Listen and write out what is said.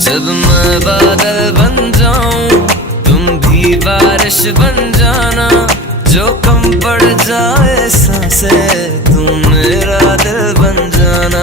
जब मैं बादल बन जाऊं तुम भी बारिश बन जाना, जो कम पड़ जाए सांसें तुम मेरा दिल बन जाना।